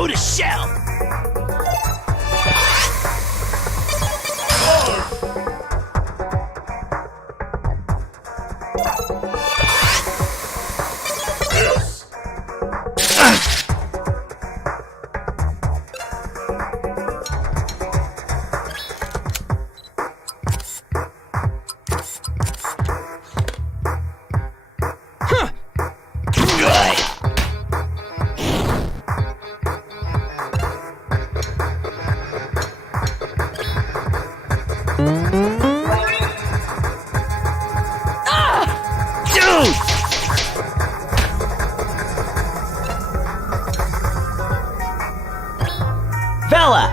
Load a shell! Bella!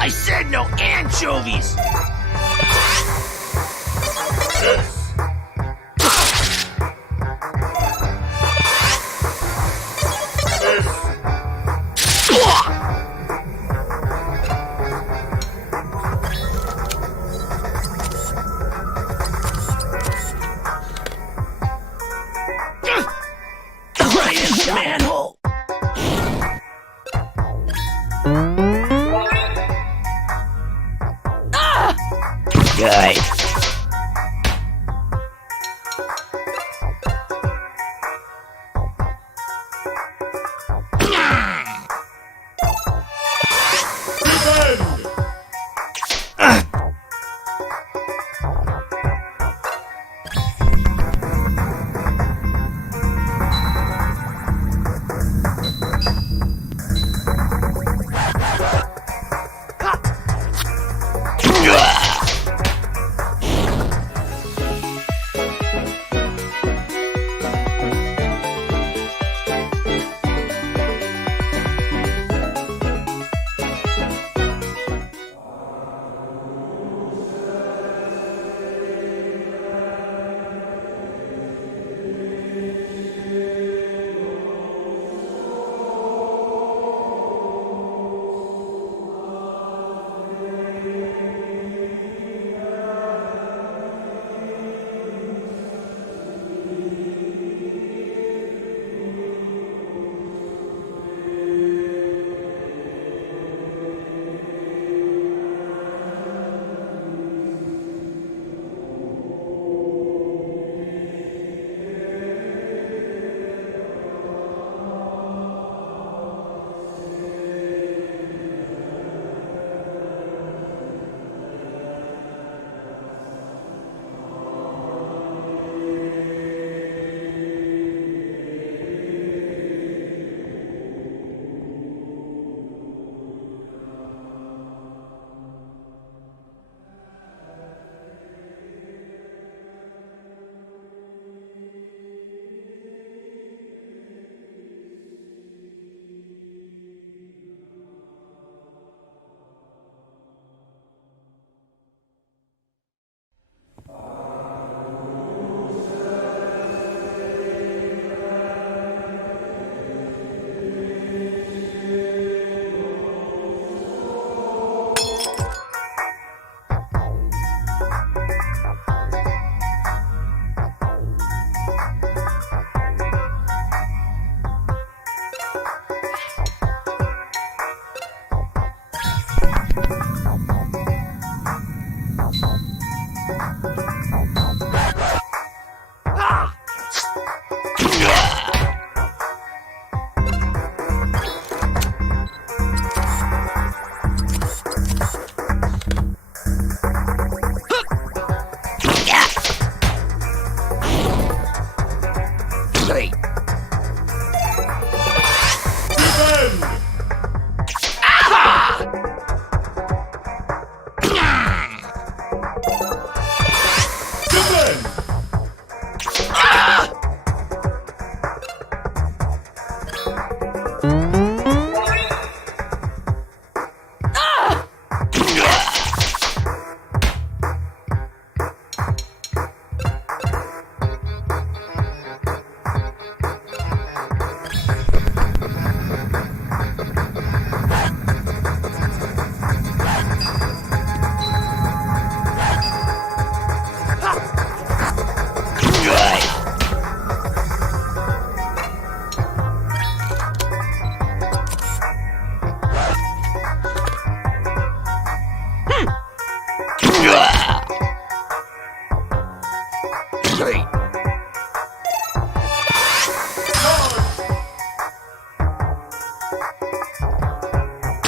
I said no anchovies! Manhole! Good.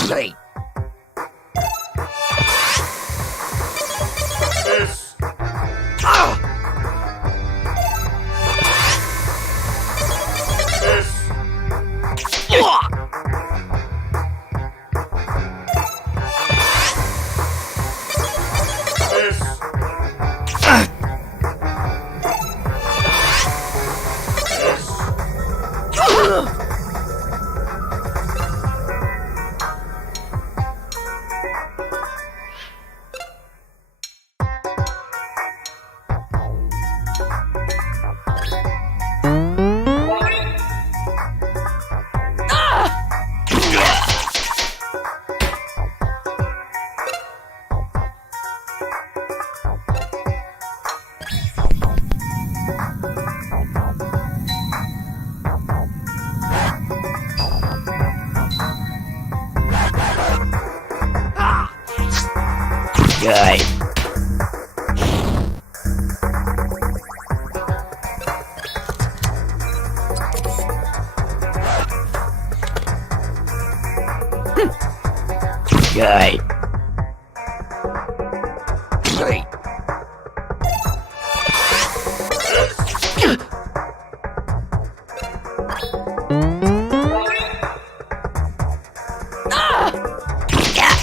Great. This. Ah! This. Ah! This. Ah! This. Ah! Good. Good. Great. Ah! Yeah.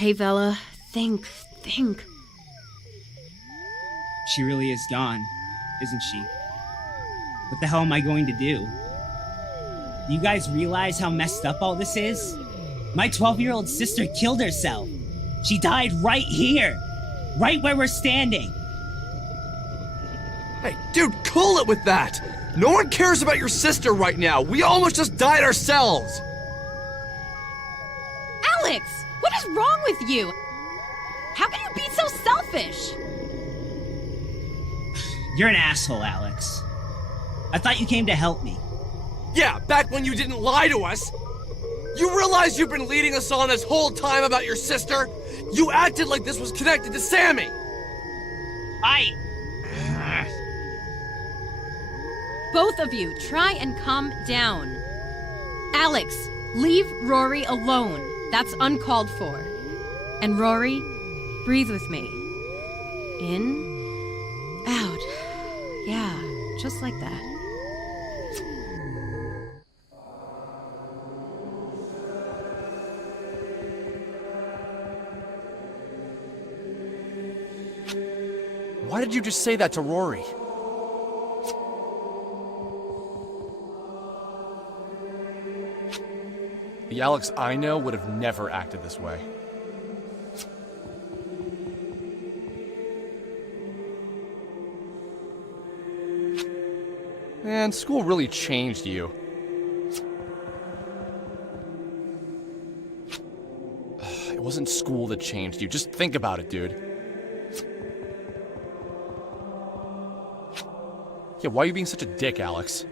Okay, Vela, think. She really is gone, isn't she? What the hell am I going to do? Do you guys realize how messed up all this is? My 12-year-old sister killed herself. She died right here. Right where we're standing. Hey, dude, cool it with that! No one cares about your sister right now. We almost just died ourselves! Alex! What is wrong with you? How can you be so selfish? You're an asshole, Alex. I thought you came to help me. Yeah, back when you didn't lie to us! You realize you've been leading us on this whole time about your sister? You acted like this was connected to Sammy! Both of you, try and calm down. Alex, leave Rory alone. That's uncalled for. And Rory, breathe with me. In, out. Yeah, just like that. Why did you just say that to Rory? The Alex I know would have never acted this way. Man, school really changed you. It wasn't school that changed you. Just think about it, dude. Yeah, why are you being such a dick, Alex?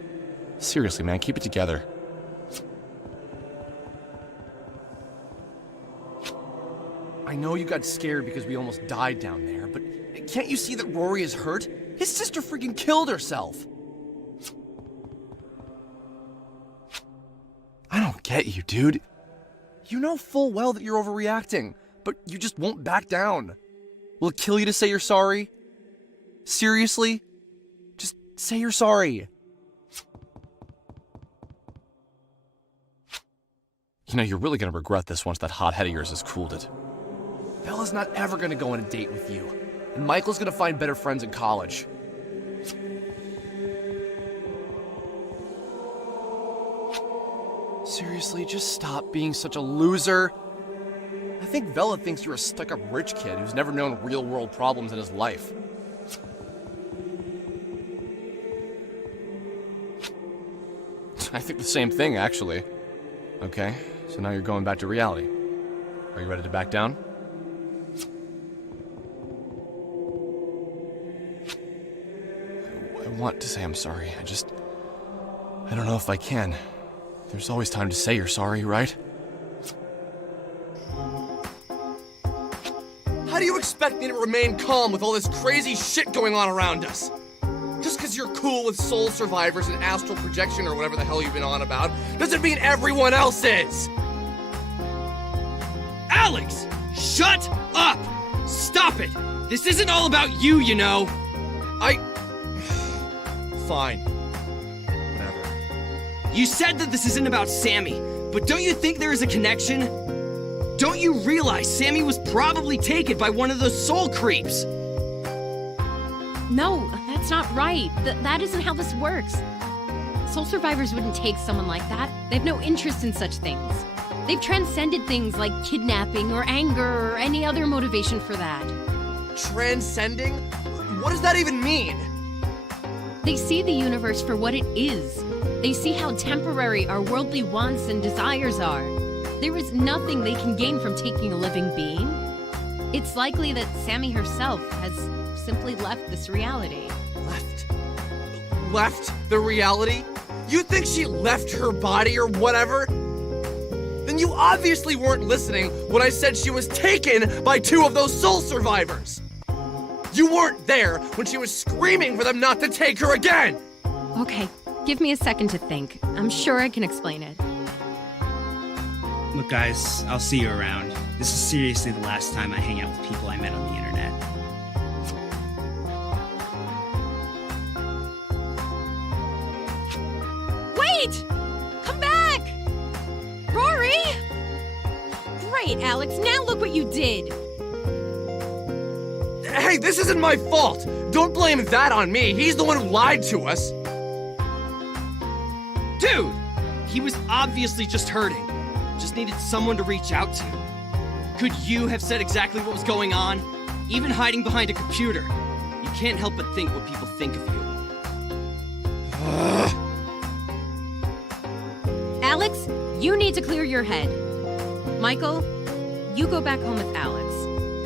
Seriously, man, keep it together. I know you got scared because we almost died down there, but can't you see that Rory is hurt? His sister freaking killed herself! I don't get you, dude. You know full well that you're overreacting, but you just won't back down. Will it kill you to say you're sorry? Seriously? Just say you're sorry. You know, you're really gonna regret this once that hot head of yours has cooled it. Bella's not ever gonna go on a date with you, and Michael's gonna find better friends in college. Seriously, just stop being such a loser. I think Vela thinks you're a stuck-up rich kid who's never known real-world problems in his life. I think the same thing, actually. Okay, so now you're going back to reality. Are you ready to back down? I want to say I'm sorry. I don't know if I can. There's always time to say you're sorry, right? How do you expect me to remain calm with all this crazy shit going on around us? Just because you're cool with soul survivors and astral projection or whatever the hell you've been on about, doesn't mean everyone else is! Alex! Shut up! Stop it! This isn't all about you, you know! Fine. Whatever. You said that this isn't about Sammy, but don't you think there is a connection? Don't you realize Sammy was probably taken by one of those soul creeps? No, that's not right. That isn't how this works. Soul survivors wouldn't take someone like that. They have no interest in such things. They've transcended things like kidnapping or anger or any other motivation for that. Transcending? What does that even mean? They see the universe for what it is. They see how temporary our worldly wants and desires are. There is nothing they can gain from taking a living being. It's likely that Sammy herself has simply left this reality. Left the reality? You think she left her body or whatever? Then you obviously weren't listening when I said she was taken by two of those soul survivors. You weren't there when she was screaming for them not to take her again! Okay, give me a second to think. I'm sure I can explain it. Look, guys, I'll see you around. This is seriously the last time I hang out with people I met on the internet. Wait! Come back! Rory! Great! right, Alex. Now look what you did. Hey, this isn't my fault! Don't blame that on me. He's the one who lied to us. Dude! He was obviously just hurting. Just needed someone to reach out to. Could you have said exactly what was going on? Even hiding behind a computer. You can't help but think what people think of you. Alex, you need to clear your head. Michael, you go back home with Alex.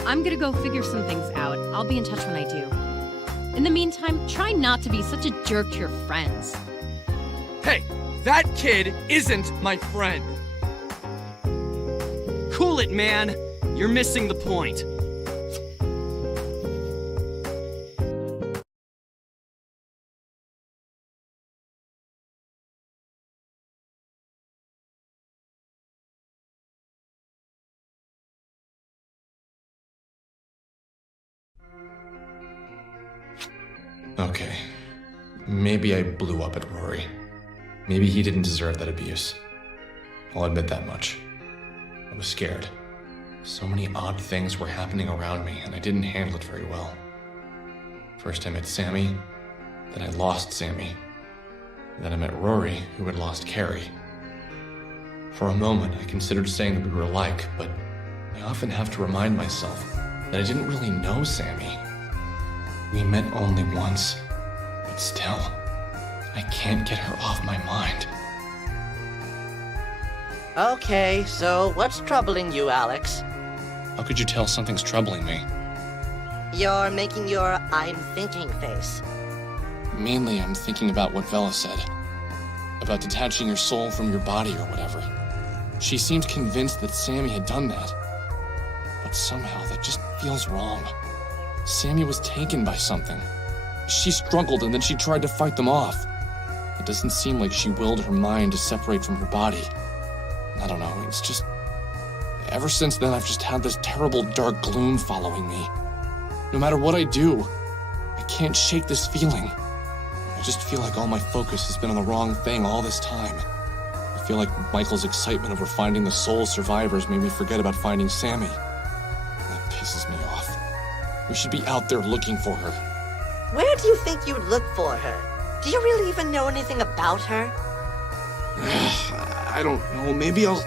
I'm gonna go figure some things out. I'll be in touch when I do. In the meantime, try not to be such a jerk to your friends. Hey, that kid isn't my friend. Cool it, man. You're missing the point. Okay. Maybe I blew up at Rory. Maybe he didn't deserve that abuse. I'll admit that much. I was scared. So many odd things were happening around me, and I didn't handle it very well. First I met Sammy, then I lost Sammy. Then I met Rory, who had lost Carrie. For a moment, I considered saying that we were alike, but I often have to remind myself that I didn't really know Sammy. We met only once, but still, I can't get her off my mind. Okay, so what's troubling you, Alex? How could you tell something's troubling me? You're making your I'm thinking face. Mainly, I'm thinking about what Vela said. About detaching your soul from your body or whatever. She seemed convinced that Sammy had done that. But somehow, that just feels wrong. Sammy was taken by something. She struggled and then she tried to fight them off. It doesn't seem like she willed her mind to separate from her body. I don't know, it's just... Ever since then, I've just had this terrible dark gloom following me. No matter what I do, I can't shake this feeling. I just feel like all my focus has been on the wrong thing all this time. I feel like Michael's excitement over finding the soul survivors made me forget about finding Sammy. That pisses me off. We should be out there looking for her. Where do you think you'd look for her? Do you really even know anything about her? I don't know, maybe I'll...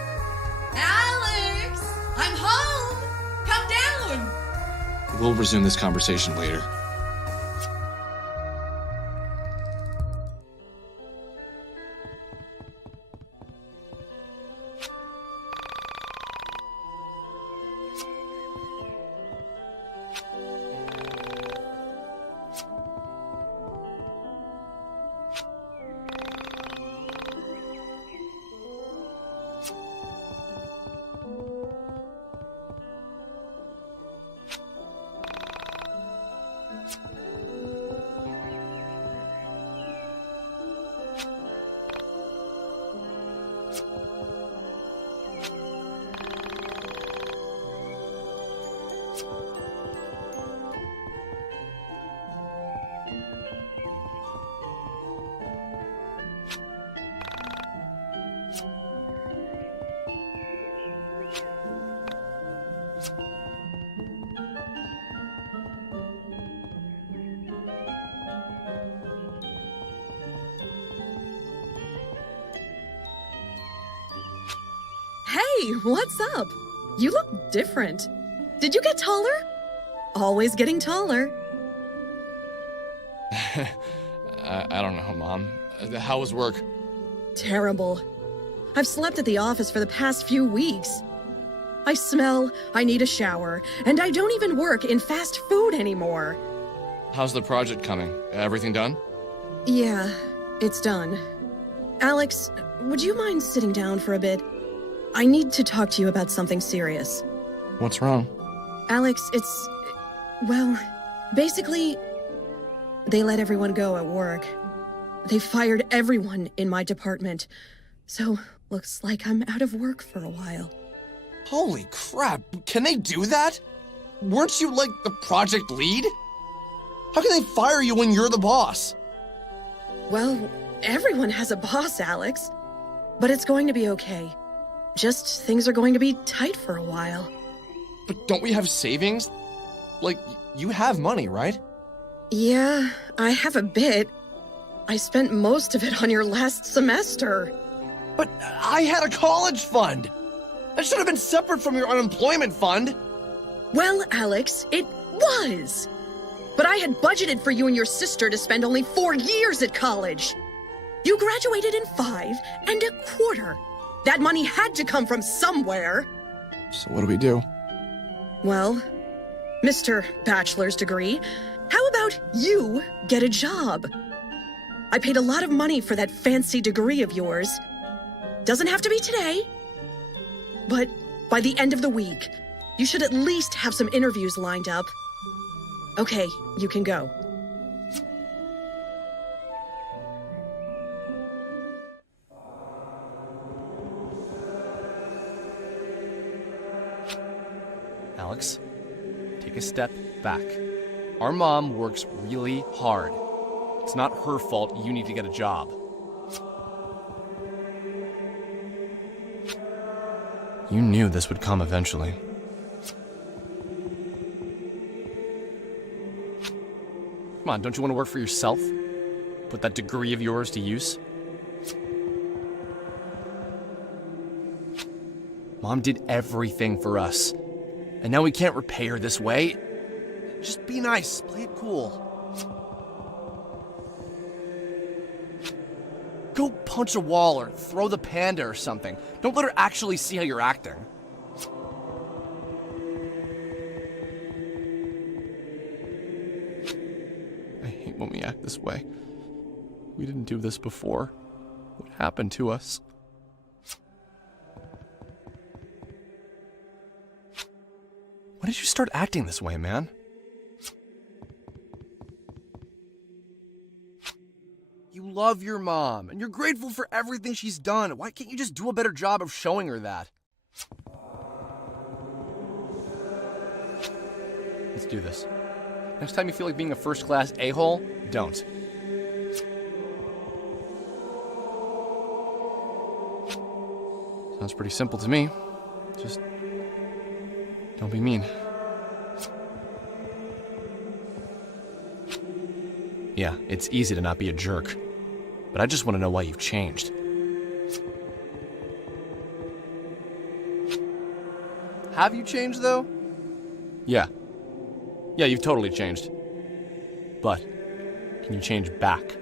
Alex! I'm home! Come down! We'll resume this conversation later. Hey, what's up? You look different. Did you get taller? Always getting taller. I don't know, Mom. How was work? Terrible. I've slept at the office for the past few weeks. I smell, I need a shower, and I don't even work in fast food anymore. How's the project coming? Everything done? Yeah, it's done. Alex, would you mind sitting down for a bit? I need to talk to you about something serious. What's wrong? Alex, it's... well, basically, they let everyone go at work. They fired everyone in my department. So, looks like I'm out of work for a while. Holy crap, can they do that? Weren't you, like, the project lead? How can they fire you when you're the boss? Well, everyone has a boss, Alex. But it's going to be okay. Just things are going to be tight for a while. But don't we have savings? Like, you have money, right? Yeah, I have a bit. I spent most of it on your last semester. But I had a college fund. That should have been separate from your unemployment fund. Well, Alex, it was. But I had budgeted for you and your sister to spend only 4 years at college. You graduated in 5.25. That money had to come from somewhere. So what do we do? Well, Mr. Bachelor's degree, how about you get a job? I paid a lot of money for that fancy degree of yours. Doesn't have to be today. But by the end of the week, you should at least have some interviews lined up. Okay, you can go. Alex, take a step back. Our mom works really hard. It's not her fault you need to get a job. You knew this would come eventually. Come on, don't you want to work for yourself? Put that degree of yours to use? Mom did everything for us. And now we can't repay her this way. Just be nice, play it cool. Go punch a wall or throw the panda or something. Don't let her actually see how you're acting. I hate when we act this way. We didn't do this before. What happened to us? When did you start acting this way, man? You love your mom, and you're grateful for everything she's done. Why can't you just do a better job of showing her that? Let's do this. Next time you feel like being a first-class a-hole, don't. Sounds pretty simple to me. Just don't be mean. Yeah, it's easy to not be a jerk. But I just want to know why you've changed. Have you changed, though? Yeah. Yeah, you've totally changed. But, can you change back?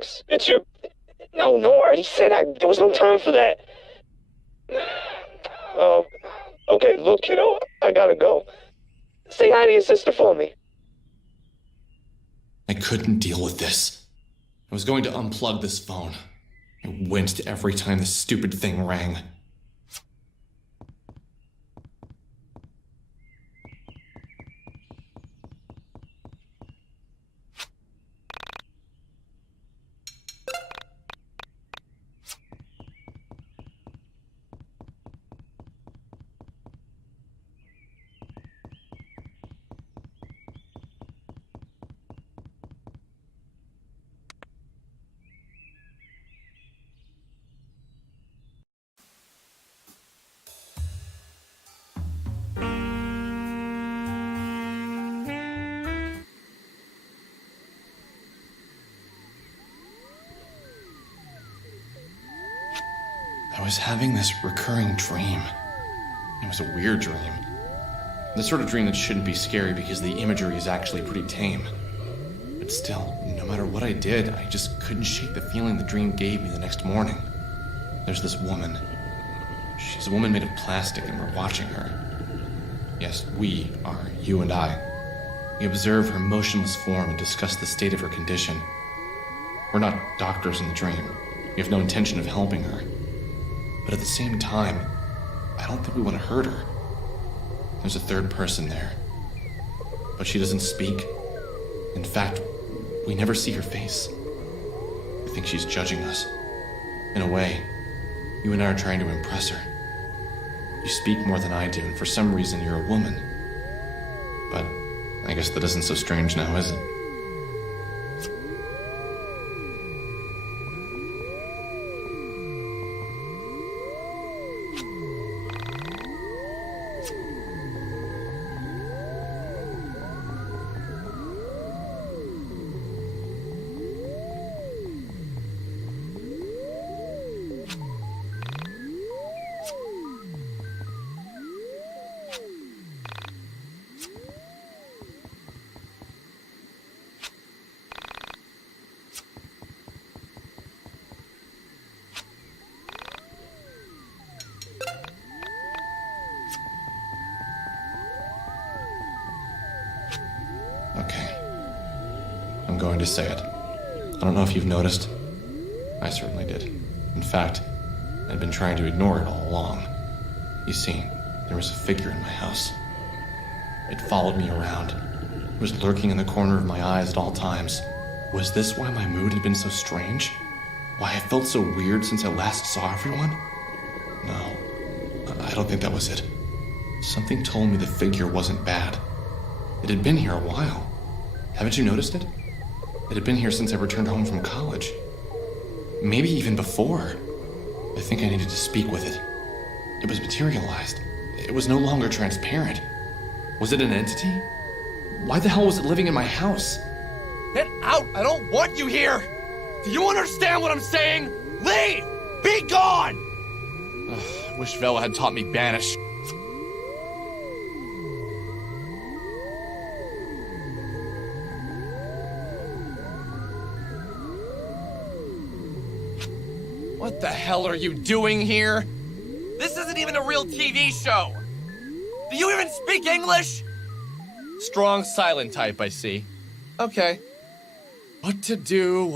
Alex, it's your... No, I already said there was no time for that. Okay, look, kiddo, I gotta go. Say hi to your sister for me. I couldn't deal with this. I was going to unplug this phone. I winced every time this stupid thing rang. I was having this recurring dream. It was a weird dream. The sort of dream that shouldn't be scary because the imagery is actually pretty tame. But still, no matter what I did, I just couldn't shake the feeling the dream gave me the next morning. There's this woman. She's a woman made of plastic and we're watching her. Yes, we are, you and I. We observe her motionless form and discuss the state of her condition. We're not doctors in the dream. We have no intention of helping her. But at the same time, I don't think we want to hurt her. There's a third person there. But she doesn't speak. In fact, we never see her face. I think she's judging us. In a way, you and I are trying to impress her. You speak more than I do, and for some reason you're a woman. But I guess that isn't so strange now, is it? Okay. I'm going to say it. I don't know if you've noticed. I certainly did. In fact, I'd been trying to ignore it all along. You see, there was a figure in my house. It followed me around. It was lurking in the corner of my eyes at all times. Was this why my mood had been so strange? Why I felt so weird since I last saw everyone? No, I don't think that was it. Something told me the figure wasn't bad. It had been here a while. Haven't you noticed it? It had been here since I returned home from college. Maybe even before. I think I needed to speak with it. It was materialized. It was no longer transparent. Was it an entity? Why the hell was it living in my house? Get out! I don't want you here! Do you understand what I'm saying? Leave! Be gone! I wish Vela had taught me banish. What the hell are you doing here? This isn't even a real TV show! Do you even speak English? Strong silent type, I see. Okay. What to do?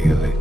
feel it.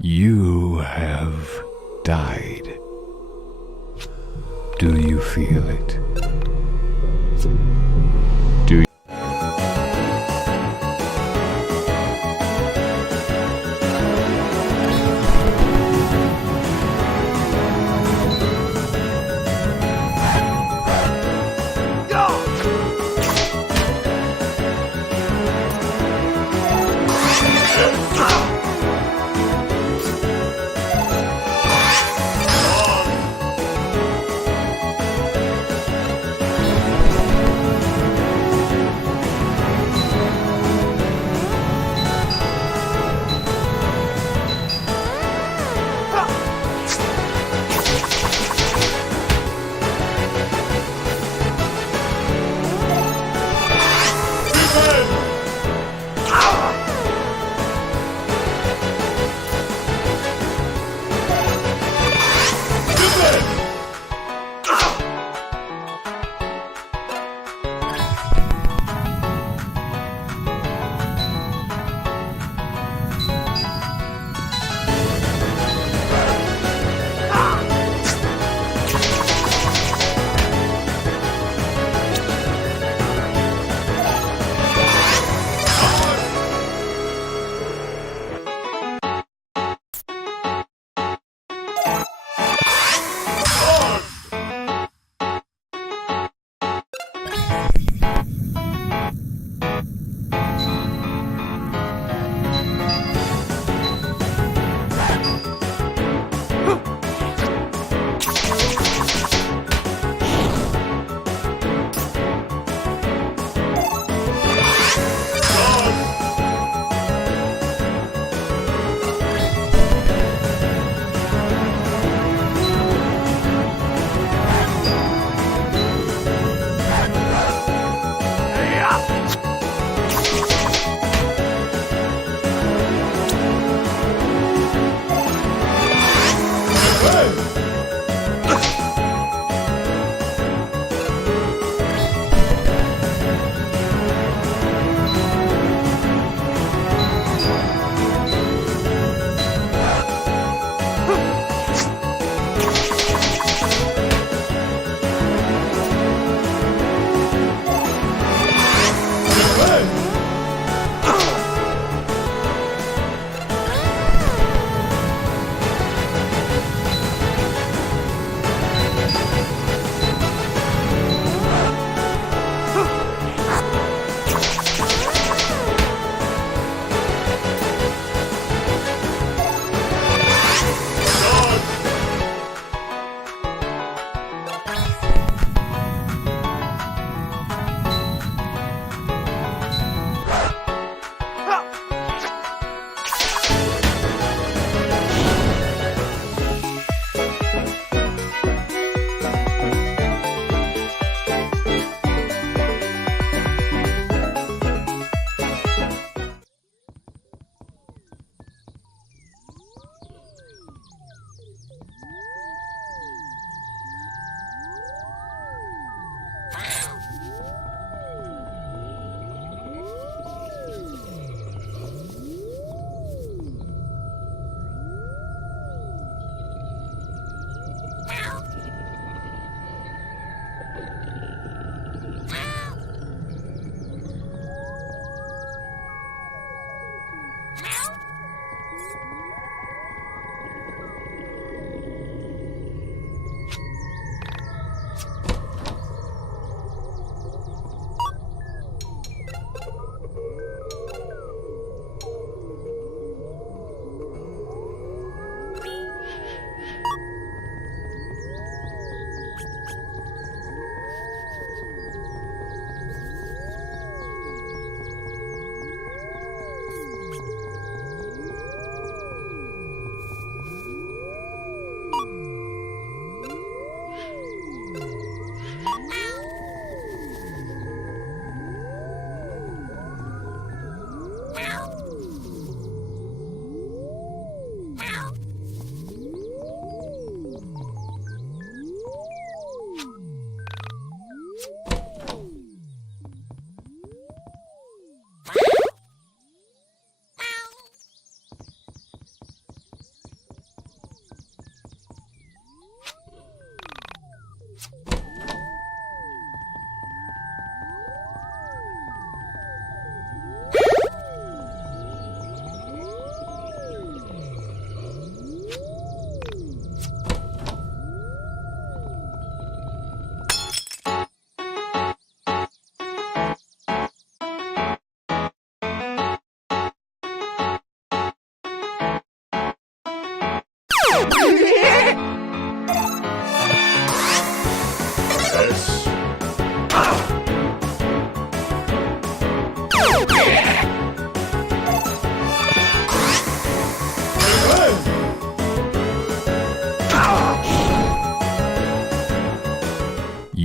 You have died. Do you feel it? Do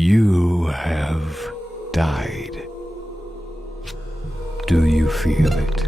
You have died. Do you feel it?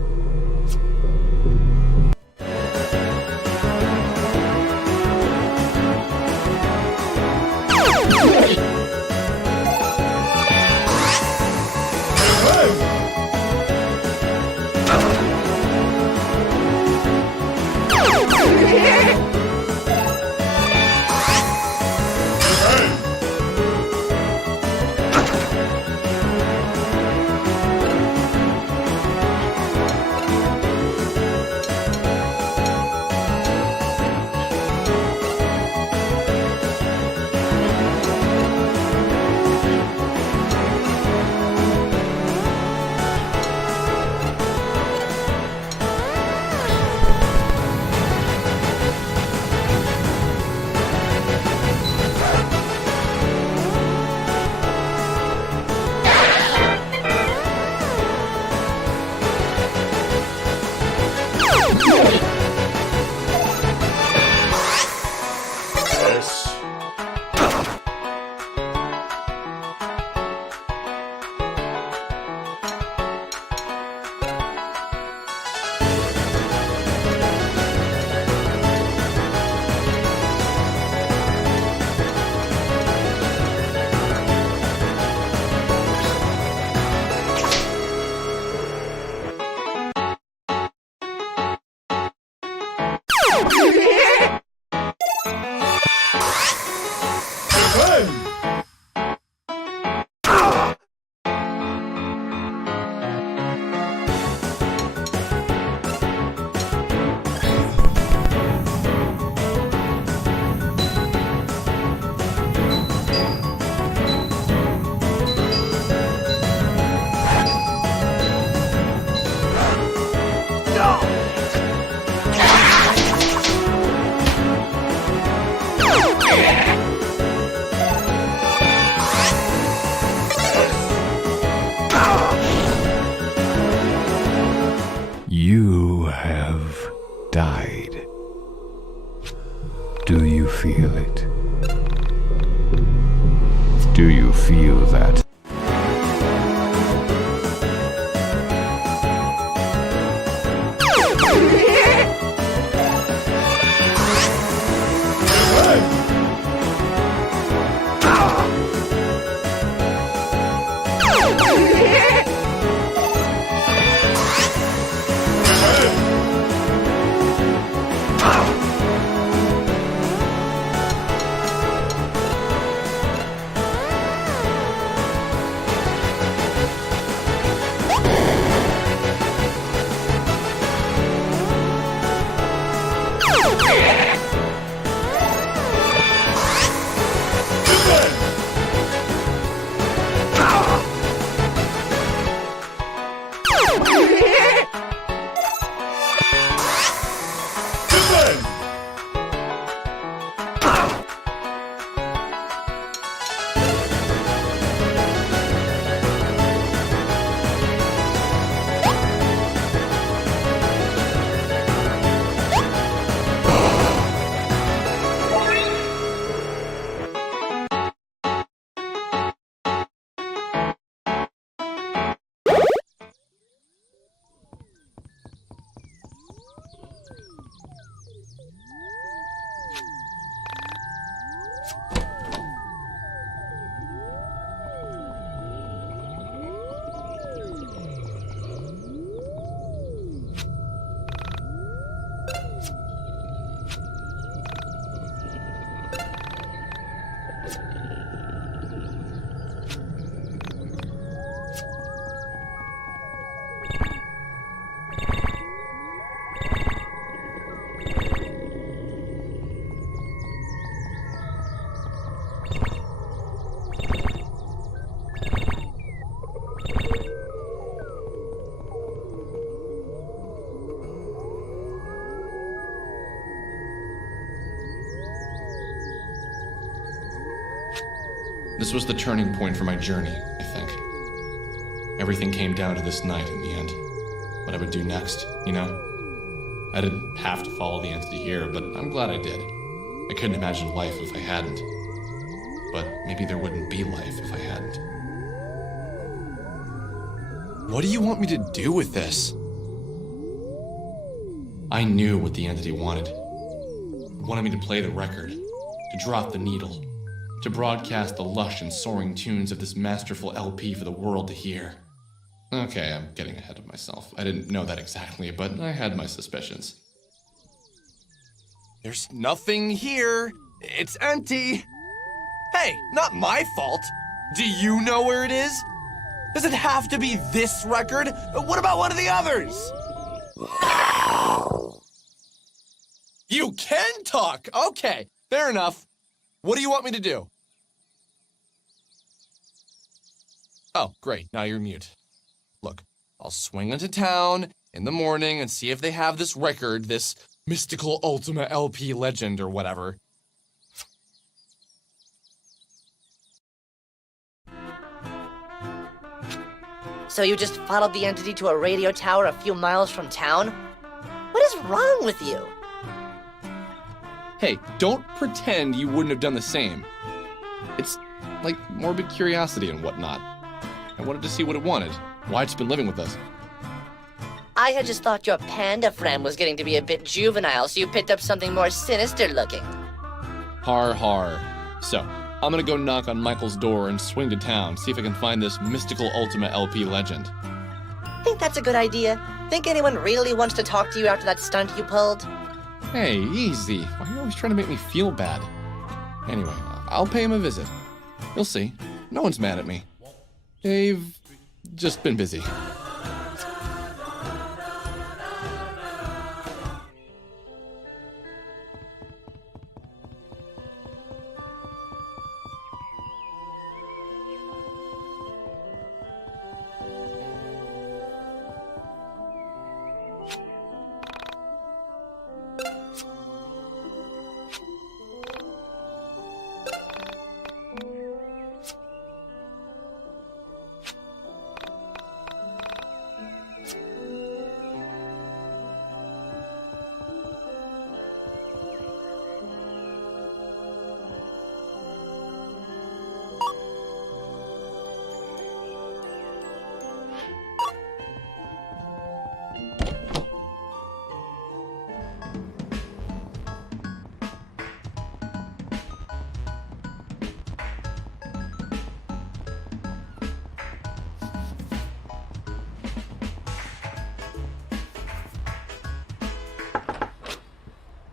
You have died. Do you feel it? Do you feel that? This was the turning point for my journey, I think. Everything came down to this night in the end. What I would do next, you know? I didn't have to follow the entity here, but I'm glad I did. I couldn't imagine life if I hadn't. but maybe there wouldn't be life if I hadn't. What do you want me to do with this? I knew what the entity wanted. It wanted me to play the record, to drop the needle, to broadcast the lush and soaring tunes of this masterful LP for the world to hear. Okay, I'm getting ahead of myself. I didn't know that exactly, but I had my suspicions. There's nothing here. It's empty. Hey, not my fault. Do you know where it is? Does it have to be this record? What about one of the others? You can talk! Okay, fair enough. What do you want me to do? Oh, great, now you're mute. Look, I'll swing into town in the morning and see if they have this record, this mystical Ultima LP legend or whatever. So you just followed the entity to a radio tower a few miles from town? What is wrong with you? Hey, don't pretend you wouldn't have done the same. It's like morbid curiosity and whatnot. I wanted to see what it wanted, why it's been living with us. I had just thought your panda friend was getting to be a bit juvenile, so you picked up something more sinister looking. Har har. So, I'm gonna go knock on Michael's door and swing to town, see if I can find this mystical Ultima LP legend. Think that's a good idea? Think anyone really wants to talk to you after that stunt you pulled? Hey, easy. Why are you always trying to make me feel bad? Anyway, I'll pay him a visit. You'll see. No one's mad at me. They've just been busy.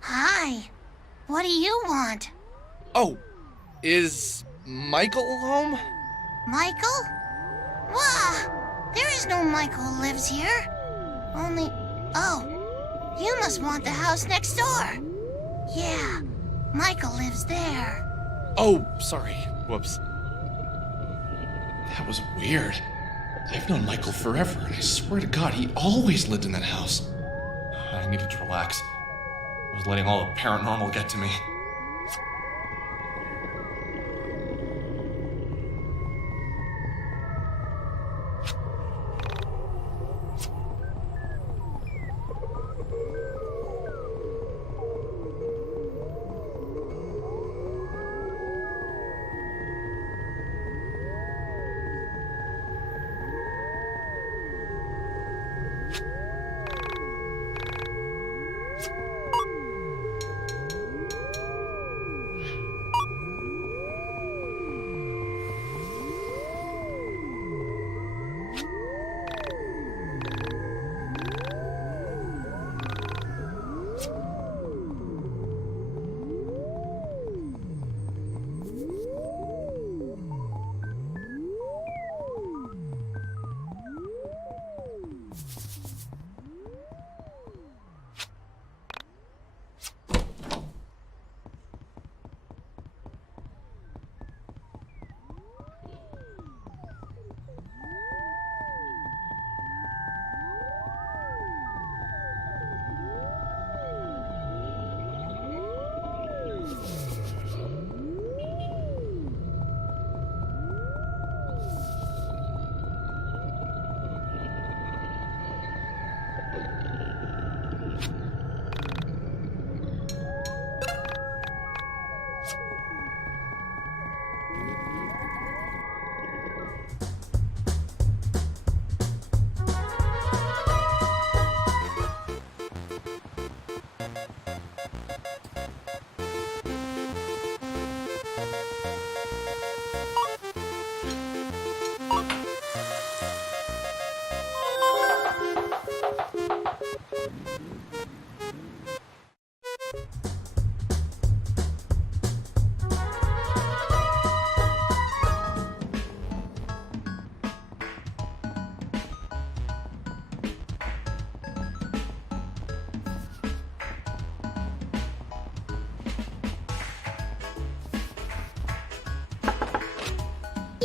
Hi. What do you want? Oh, is Michael home? Michael? Wah! There is no Michael who lives here. Only... Oh, you must want the house next door. Yeah, Michael lives there. Oh, sorry. Whoops. That was weird. I've known Michael forever, and I swear to God, he always lived in that house. I needed to relax. I was letting all the paranormal get to me.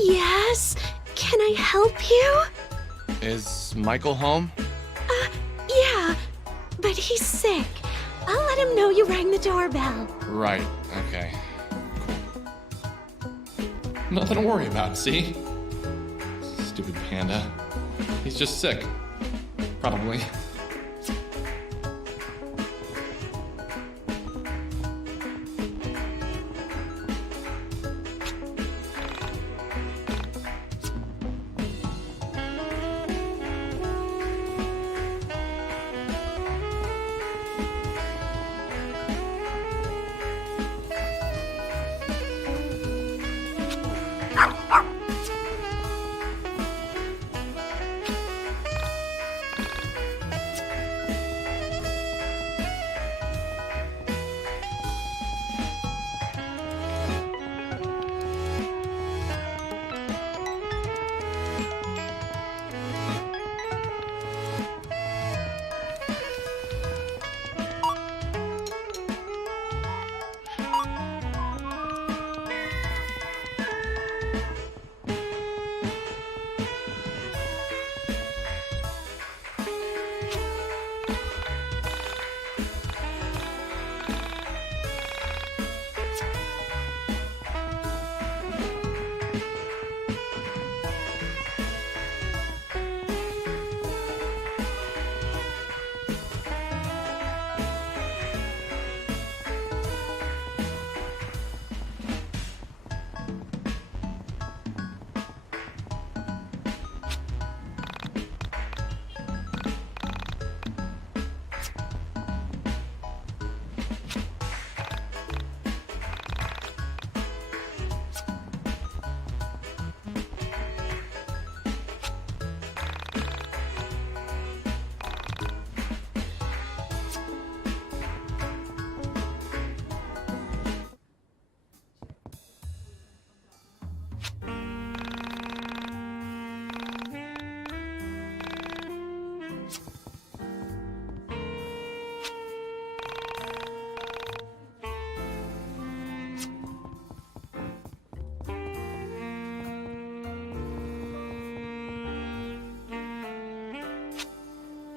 Yes? Can I help you? Is Michael home? Yeah, but he's sick. I'll let him know you rang the doorbell. Right, okay. Cool. Nothing to worry about, see? Stupid panda. He's just sick. Probably.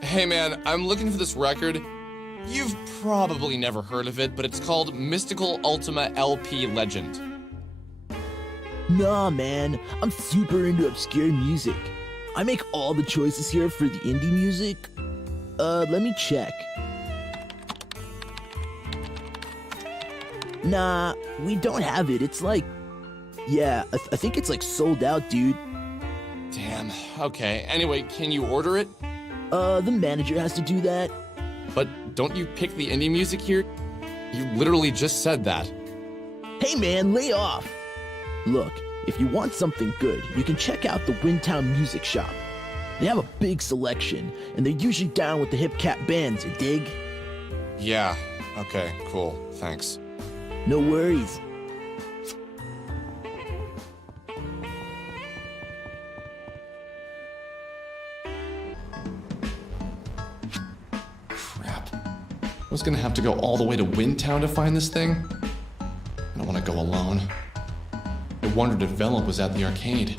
Hey man, I'm looking for this record. You've probably never heard of it, but it's called Mystical Ultima LP Legend. Nah, man, I'm super into obscure music. I make all the choices here for the indie music. Let me check. Nah, we don't have it. It's like, yeah, I think it's like sold out, dude. Damn, okay. Anyway, can you order it? The manager has to do that. But don't you pick the indie music here? You literally just said that. Hey man, lay off! Look, if you want something good, you can check out the Windtown Music Shop. They have a big selection, and they're usually down with the hip cat bands, you dig? Yeah, okay, cool, thanks. No worries. Crap. I was gonna have to go all the way to Windtown to find this thing. I don't want to go alone. I wondered if Vela was at the arcade.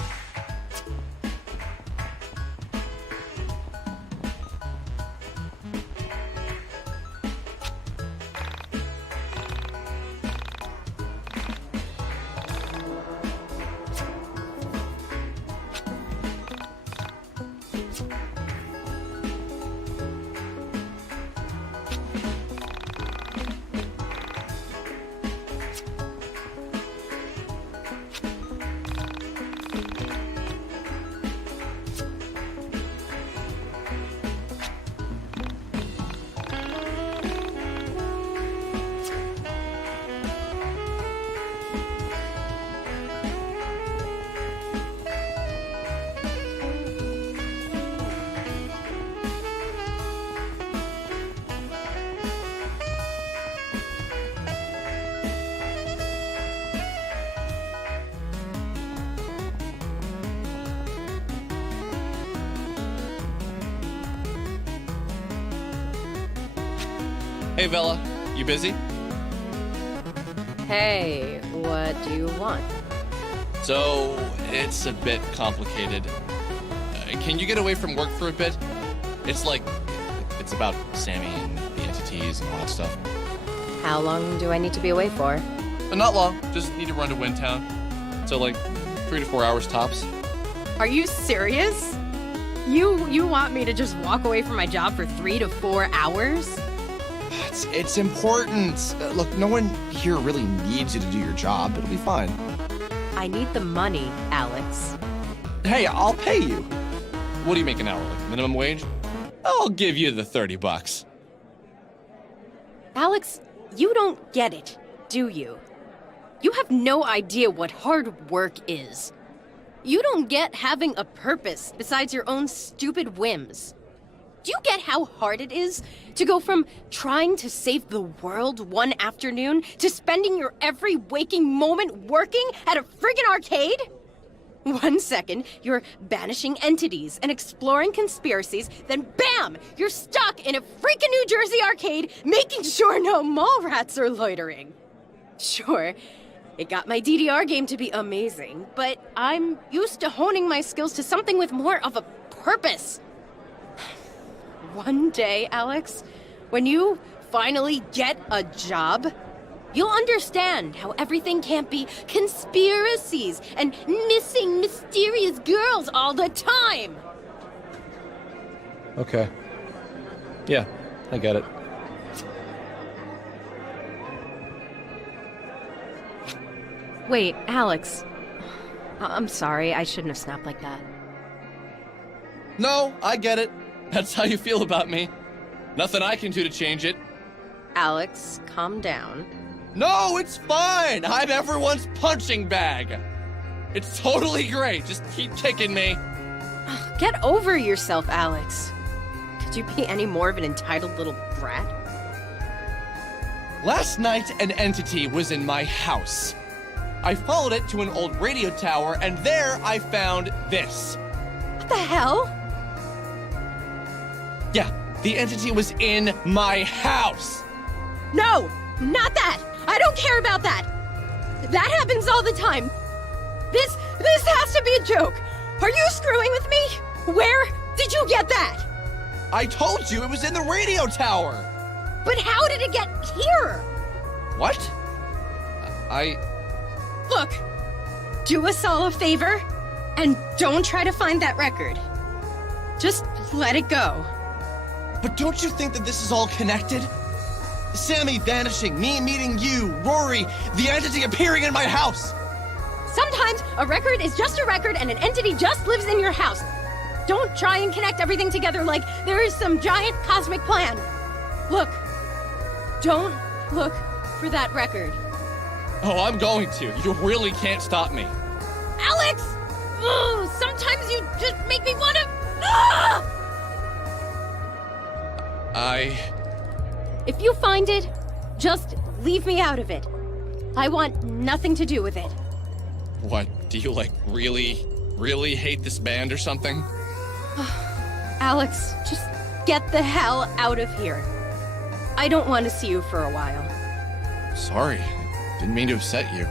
Hey Vela, you busy? Hey, what do you want? So, it's a bit complicated. Can you get away from work for a bit? It's about Sammy and the entities and all that stuff. How long do I need to be away for? Not long, just need to run to Windtown. So 3 to 4 hours tops. Are you serious? You want me to just walk away from my job for 3 to 4 hours? It's important. Look, no one here really needs you to do your job. It'll be fine. I need the money, Alex. Hey, I'll pay you. What do you make an hour, minimum wage? I'll give you the $30. Alex, you don't get it, do you? You have no idea what hard work is. You don't get having a purpose besides your own stupid whims. Do you get how hard it is to go from trying to save the world one afternoon to spending your every waking moment working at a friggin' arcade? 1 second, you're banishing entities and exploring conspiracies, then BAM! You're stuck in a freaking New Jersey arcade making sure no mall rats are loitering. Sure, it got my DDR game to be amazing, but I'm used to honing my skills to something with more of a purpose. One day, Alex, when you finally get a job, you'll understand how everything can't be conspiracies and missing mysterious girls all the time. Okay. Yeah, I get it. Wait, Alex. I'm sorry, I shouldn't have snapped like that. No, I get it. That's how you feel about me. Nothing I can do to change it. Alex, calm down. No, it's fine. I'm everyone's punching bag. It's totally great. Just keep kicking me. Get over yourself, Alex. Could you be any more of an entitled little brat? Last night, an entity was in my house. I followed it to an old radio tower, and there I found this. What the hell? Yeah, the entity was in my house. No, not that. I don't care about that. That happens all the time. This has to be a joke. Are you screwing with me? Where did you get that? I told you it was in the radio tower. But how did it get here? What? Look, do us all a favor and don't try to find that record. Just let it go. But don't you think that this is all connected? Sammy vanishing, me meeting you, Rory, the entity appearing in my house. Sometimes a record is just a record and an entity just lives in your house. Don't try and connect everything together like there is some giant cosmic plan. Look, don't look for that record. Oh, I'm going to. You really can't stop me. Alex! Oh, sometimes you just make me want to... Ah! If you find it, just leave me out of it. I want nothing to do with it. What, do you really hate this band or something? Alex, just get the hell out of here. I don't want to see you for a while. Sorry, didn't mean to upset you.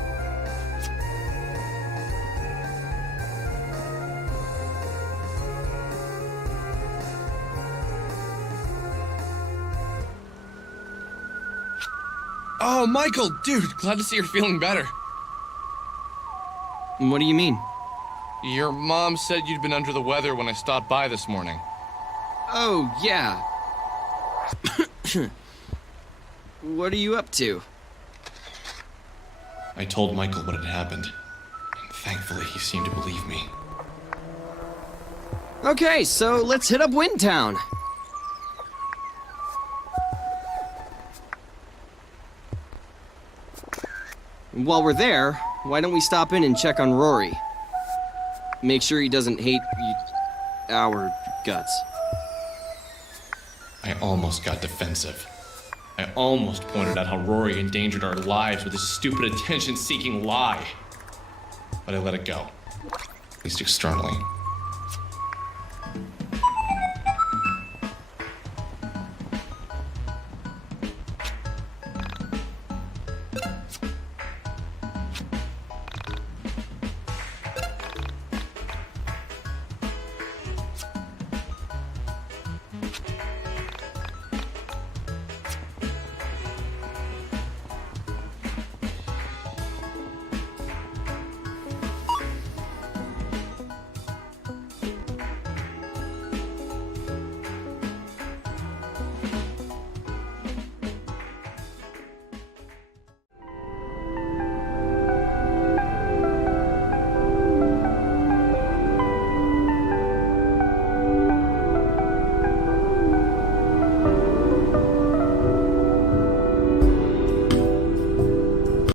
Oh, Michael, dude, Glad to see you're feeling better. What do you mean? Your mom said you'd been under the weather when I stopped by this morning. Oh, yeah. What are you up to? I told Michael what had happened, and thankfully he seemed to believe me. Okay, so let's hit up Windtown. While we're there, why don't we stop in and check on Rory? Make sure he doesn't hate our guts. I almost got defensive. I almost pointed out how Rory endangered our lives with his stupid attention-seeking lie. But I let it go. At least externally.